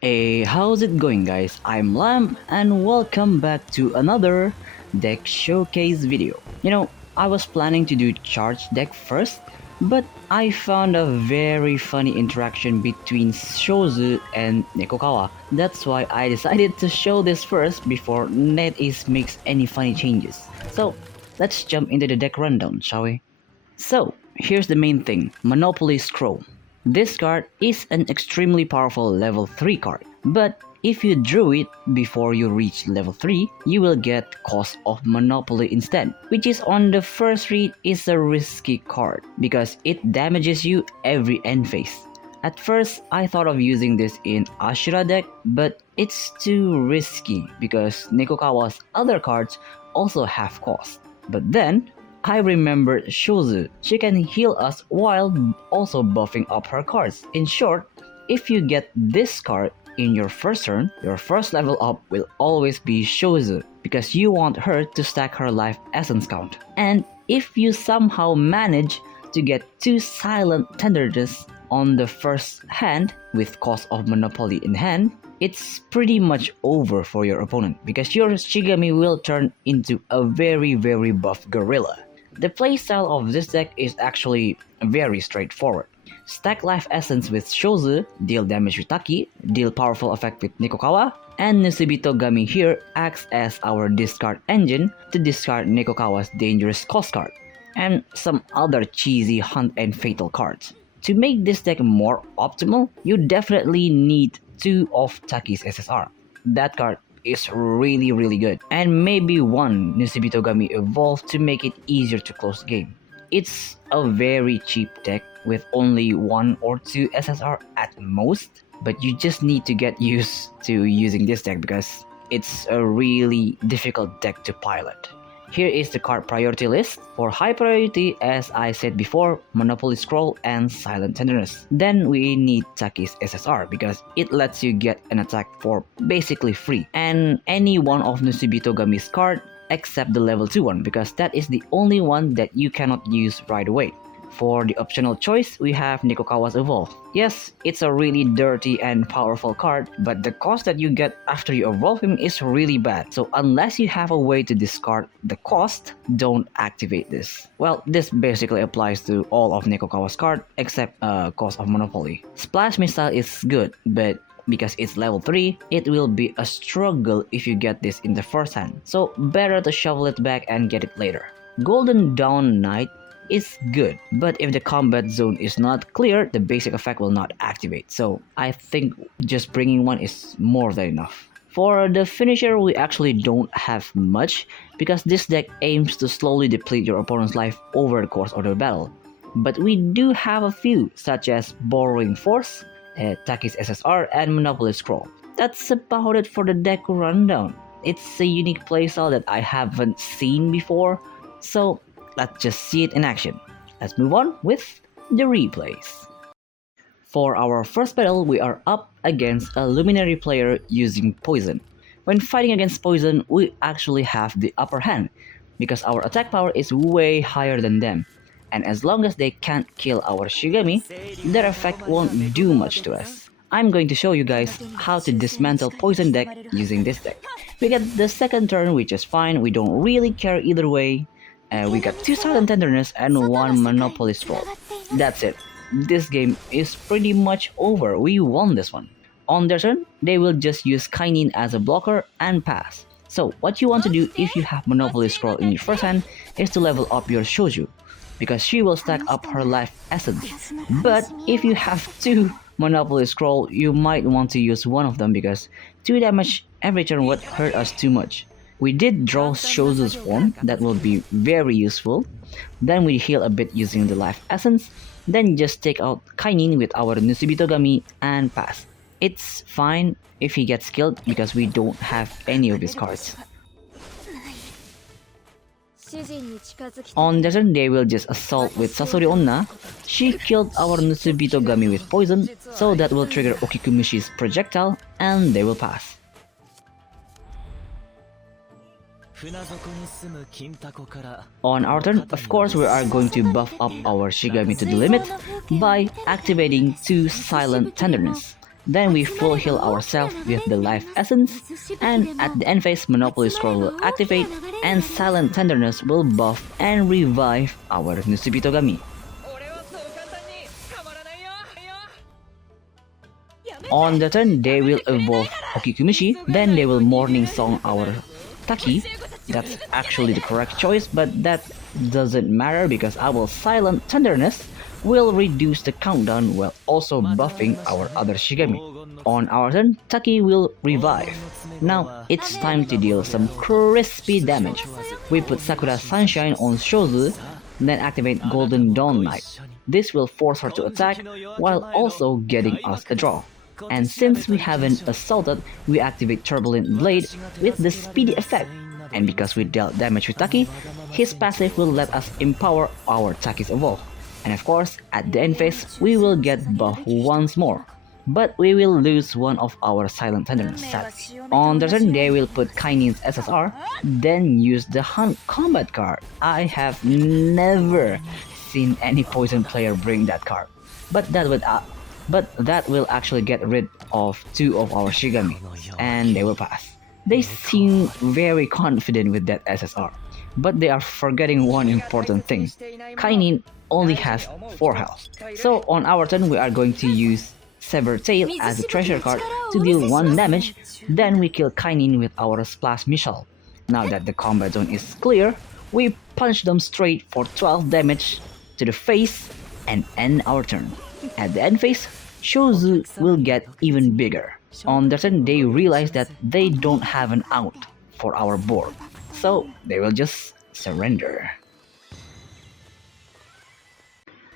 Hey, how's it going guys? I'm Lamp and welcome back to another deck showcase video. I was planning to do charge deck first, but I found a very funny interaction between Shozu and Nekokawa. That's why I decided to show this first before NetEase makes any funny changes. So let's jump into the deck rundown, shall we? So here's the main thing, Monopoly Scroll. This card is an extremely powerful level 3 card, but if you drew it before you reach level 3, you will get Cost of Monopoly instead, which is on the first read is a risky card because it damages you every end phase. At first, I thought of using this in Ashura deck, but it's too risky because Nekokawa's other cards also have cost. But then, I remembered Shozu. She can heal us while also buffing up her cards. In short, if you get this card in your first turn, your first level up will always be Shozu because you want her to stack her life essence count. And if you somehow manage to get 2 silent tenderness on the first hand with Cost of Monopoly in hand, it's pretty much over for your opponent because your Shigami will turn into a very buff gorilla. The playstyle of this deck is actually very straightforward. Stack life essence with Shozu, deal damage with Taki, deal powerful effect with Nekokawa, and Nusubito Gami here acts as our discard engine to discard Nekokawa's dangerous cost card, and some other cheesy hunt and fatal cards. To make this deck more optimal, you definitely need 2 of Taki's SSR. That card is really good, and maybe one Nusubito Gami evolved to make it easier to close the game. It's a very cheap deck with only 1 or 2 SSR at most, but you just need to get used to using this deck because it's a really difficult deck to pilot. Here is the card priority list. For high priority, as I said before, Monopoly Scroll and Silent Tenderness. Then we need Taki's SSR because it lets you get an attack for basically free. And any one of Nusubito Gami's card except the level 2 one because that is the only one that you cannot use right away. For the optional choice, we have Nekokawa's Evolve. Yes, it's a really dirty and powerful card, but the cost that you get after you evolve him is really bad. So unless you have a way to discard the cost, don't activate this. Well, this basically applies to all of Nekokawa's card except Cost of Monopoly. Splash Missile is good, but because it's level 3, it will be a struggle if you get this in the first hand. So better to shovel it back and get it later. Golden Dawn Knight is good, but if the combat zone is not clear, the basic effect will not activate. So I think just bringing one is more than enough. For the finisher, we actually don't have much because this deck aims to slowly deplete your opponent's life over the course of the battle. But we do have a few, such as Borrowing Force, Taki's SSR, and Monopoly Scroll. That's about it for the deck rundown. It's a unique playstyle that I haven't seen before, so let's just see it in action. Let's move on with the replays. For our first battle, we are up against a Luminary player using Poison. When fighting against Poison, we actually have the upper hand because our attack power is way higher than them. And as long as they can't kill our Shigami, their effect won't do much to us. I'm going to show you guys how to dismantle Poison deck using this deck. We get the second turn, which is fine, we don't really care either way. We got 2 Silent Tenderness and 1 Monopoly Scroll. That's it. This game is pretty much over. We won this one. On their turn, they will just use Kainin as a blocker and pass. So what you want to do if you have Monopoly Scroll in your first hand is to level up your Shouju, because she will stack up her life essence. But if you have 2 Monopoly Scroll, you might want to use one of them because 2 damage every turn would hurt us too much. We did draw Shouzu's form, that will be very useful. Then we heal a bit using the life essence. Then just take out Kainin with our Nusubito Gami and pass. It's fine if he gets killed because we don't have any of his cards. On their turn, they will just assault with Sasori Onna. She killed our Nusubito Gami with poison, so that will trigger Okikumushi's projectile and they will pass. On our turn, of course, we are going to buff up our Shigami to the limit by activating 2 Silent Tenderness. Then we full heal ourselves with the Life Essence, and at the end phase, Monopoly Scroll will activate, and Silent Tenderness will buff and revive our Nusubitogami. On the turn, they will evolve Okikumishi, then they will Morning Song our Taki. That's actually the correct choice, but that doesn't matter because our Silent Tenderness will reduce the countdown while also buffing our other Shigami. On our turn, Taki will revive. Now it's time to deal some crispy damage. We put Sakura Sunshine on Shozu, then activate Golden Dawn Knight. This will force her to attack while also getting us a draw. And since we haven't assaulted, we activate Turbulent Blade with the speedy effect. And because we dealt damage with Taki, his passive will let us empower our Taki's evolve. And of course, at the end phase, we will get buff once more. But we will lose one of our Silent Tenderness sets. On the turn, they will put Kainin's SSR, then use the Hunt Combat card. I have never seen any poison player bring that card. But that will actually get rid of 2 of our Shigami, and they will pass. They seem very confident with that SSR, but they are forgetting one important thing. Kainin only has 4 health. So on our turn, we are going to use Sever Tail as a treasure card to deal 1 damage, then we kill Kainin with our Splash Missile. Now that the combat zone is clear, we punch them straight for 12 damage to the face and end our turn. At the end phase, Shozu will get even bigger. On their turn, they realize that they don't have an out for our board, so they will just surrender.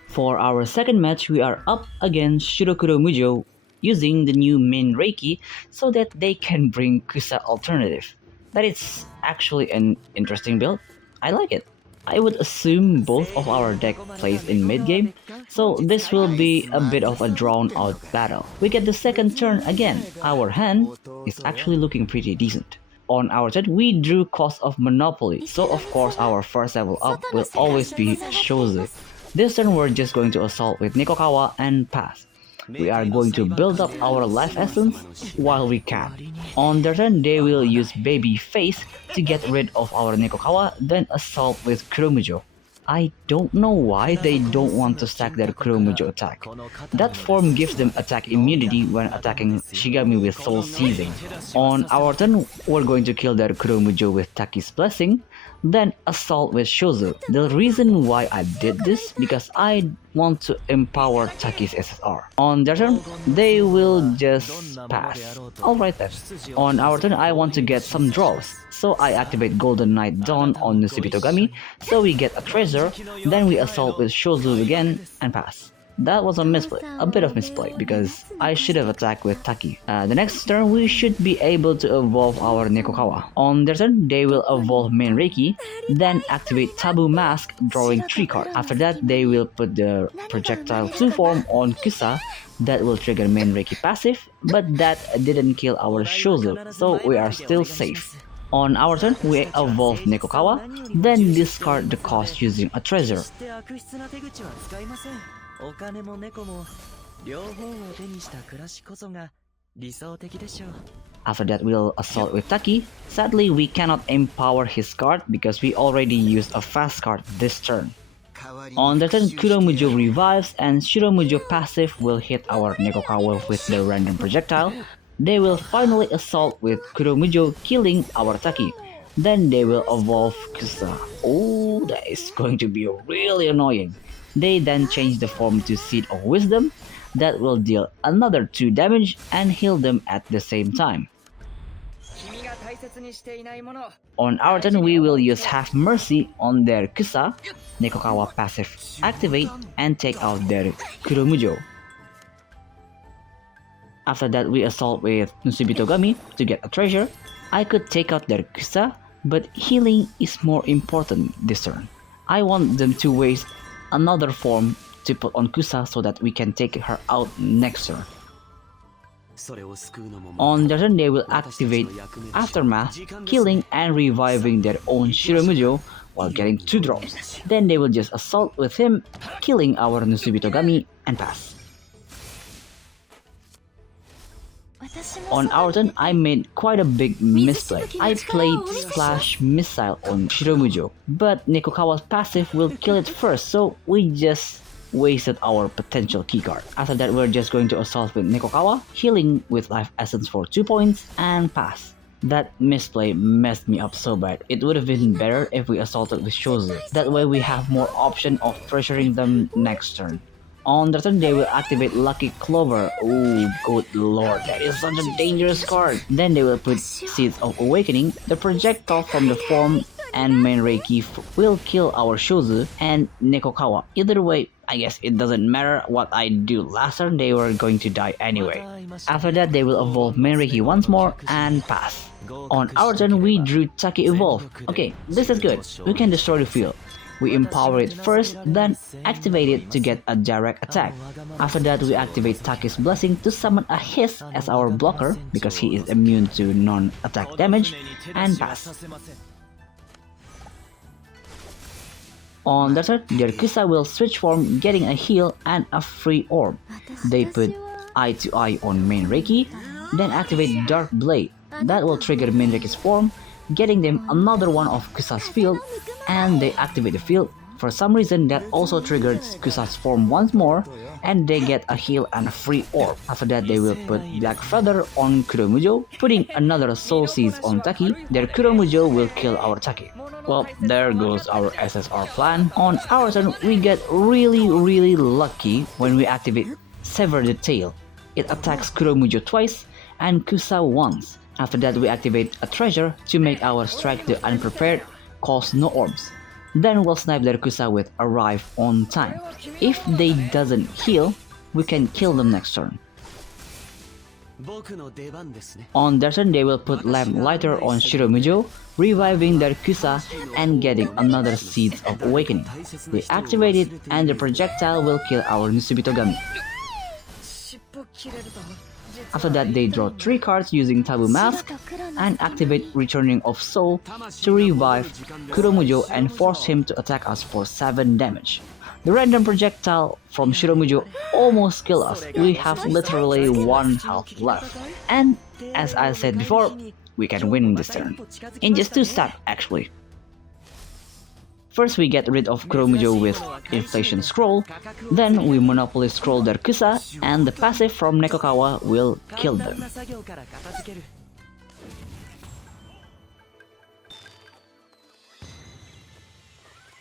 For our second match, we are up against Shirokuro Mujou using the new main Reiki so that they can bring Kusa alternative. That is actually an interesting build. I like it. I would assume both of our deck plays in mid-game, so this will be a bit of a drawn-out battle. We get the second turn again. Our hand is actually looking pretty decent. On our turn, we drew Cost of Monopoly, so of course our first level up will always be Shozu. This turn we're just going to assault with Nekokawa and pass. We are going to build up our life essence while we can. On their turn, they will use Baby Face to get rid of our Nekokawa, then assault with Kuromujou. I don't know why they don't want to stack their Kuromujou attack. That form gives them attack immunity when attacking Shigami with Soul Seizing. On our turn, we're going to kill their Kuromujou with Taki's Blessing, then assault with Shozu. The reason why I did this because I want to empower Taki's SSR. On their turn, they will just pass. Alright then. On our turn, I want to get some draws. So I activate Golden Knight Dawn on Nusubitogami, so we get a treasure, then we assault with Shozu again and pass. That was a misplay, a bit of misplay, because I should have attacked with Taki. The next turn, we should be able to evolve our Nekokawa. On their turn, they will evolve Main Reiki, then activate Taboo Mask, drawing 3 cards. After that, they will put the Projectile 2 form on Kusa, that will trigger Main Reiki passive, but that didn't kill our Shozu, so we are still safe. On our turn, we evolve Nekokawa, then discard the cost using a treasure. After that, we'll assault with Taki. Sadly, we cannot empower his card because we already used a fast card this turn. On the turn, Kuromujou revives and Shiromujou passive will hit our Nekokawa with the random projectile. They will finally assault with Kuromujou, killing our Taki. Then they will evolve Kusa. Oh, that is going to be really annoying. They then change the form to Seed of Wisdom, that will deal another 2 damage and heal them at the same time. On our turn, we will use Half Mercy on their Kusa, Nekokawa passive activate and take out their Kuromujou. After that, we assault with Nusubitogami to get a treasure. I could take out their Kusa, but healing is more important this turn. I want them to waste another form to put on Kusa so that we can take her out next turn. On their turn, they will activate Aftermath, killing and reviving their own Shiro Mujou while getting 2 drops. Then they will just assault with him, killing our Nusubitogami and pass. On our turn, I made quite a big misplay. I played Splash Missile on Shiro Mujou, but Nekokawa's passive will kill it first, so we just wasted our potential keycard. After that, we're just going to assault with Nekokawa, healing with Life Essence for 2 points, and pass. That misplay messed me up so bad. It would have been better if we assaulted with Shozu. That way we have more option of pressuring them next turn. On the turn, they will activate Lucky Clover. Oh, good lord, that is such a dangerous card. Then they will put Seeds of Awakening. The projectile from the form and main Reiki will kill our Shozu and Nekokawa. Either way, I guess it doesn't matter what I do last turn, they were going to die anyway. After that, they will evolve main Reiki once more and pass. On our turn, we drew Taki Evolve. Okay, this is good. We can destroy the field. We empower it first, then activate it to get a direct attack. After that, we activate Taki's Blessing to summon a Hiss as our blocker because he is immune to non-attack damage, and pass. On the turn, their Kusa will switch form, getting a heal and a free orb. They put Eye to Eye on main Reiki, then activate Dark Blade. That will trigger main Reiki's form, getting them another one of Kusa's field, and they activate the field. For some reason, that also triggers Kusa's form once more, and they get a heal and a free orb. After that, they will put Black Feather on Kuro Mujou, putting another Soul Seeds on Taki. Their Kuro Mujou will kill our Taki. Well, there goes our SSR plan. On our turn, we get really lucky when we activate Sever the Tail. It attacks Kuro Mujou twice and Kusa once. After that, we activate a treasure to make our Strike the Unprepared cause no orbs. Then we'll snipe their Kusa with Arrive on time. If they doesn't heal, we can kill them next turn. On their turn, they will put Lamp Lighter on Shiro Mujou, reviving their Kusa and getting another Seeds of Awakening. They activate it and the projectile will kill our Nusubitogami. After that, they draw 3 cards using Taboo Mask and activate Returning of Soul to revive Kuro Mujou and force him to attack us for 7 damage. The random projectile from Shiro Mujou almost killed us. We have literally 1 health left. And as I said before, we can win this turn. In just 2 steps actually. First, we get rid of Kuro Mujou with Inflation Scroll, then we Monopoly Scroll their Kusa, and the passive from Nekokawa will kill them.